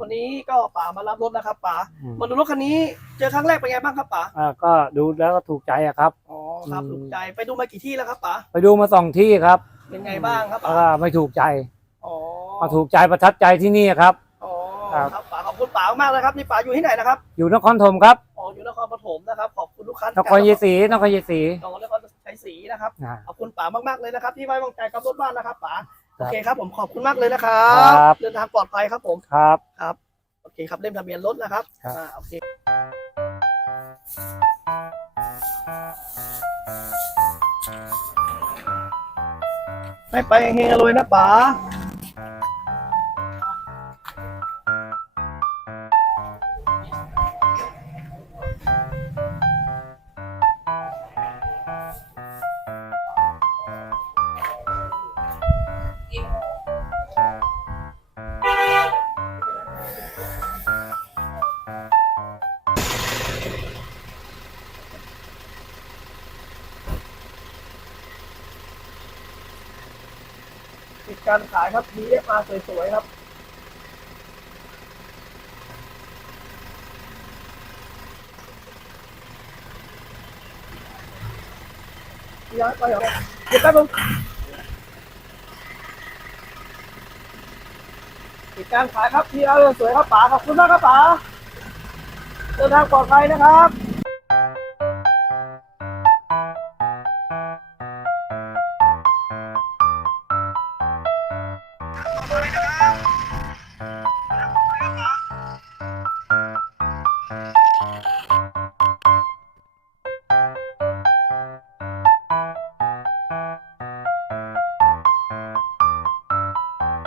วันนี้ก็ป๋ามารับรถนะครับป๋าอืม มาดูรถคันนี้เจอครั้งแรกเป็นไงบ้างครับป๋าอ่าก็ดูแล้วก็ถูกใจอะครับ อ๋อครับอืม ถูกใจไปดูมากี่ที่แล้วครับป๋าไปดูมาสองที่ครับเป็นไงบ้างครับแล้วป๋าก็ไม่ถูกใจอ๋อมาถูกใจประทับใจที่นี่ครับ อ๋อครับ ครับป๋าขอบคุณป๋ามากนะครับนี่ป๋าอยู่ที่ไหนนะครับอยู่นครธมครับอ๋ออยู่นครปฐมนะครับขอบคุณลูกค้านนครเยศรีนครเยศรีนครนครชัยศรีนะครับอ่าขอบคุณป๋ามากๆเลยนะครับ ที่ไว้วางใจกับรถบ้านนะครับป๋าครั โอบเคครับผมขอบคุณมากเลยนะครับครับเดินทางปลอดภัยครับผมครับครับโอเคครับเล่มทะเบียนรถนะครับครับอ่าโอเคไปไปเฮงๆเลยนะป๋า ปิดการขายครับมีเอมาสวยๆครับย้ายไปเหรอเดี๋ยวแป๊บนึงปิดการขายครับพีเอาสวยครับป๋าขอบคุณมากครับป๋าเดินทางปลอดภัยนะครับ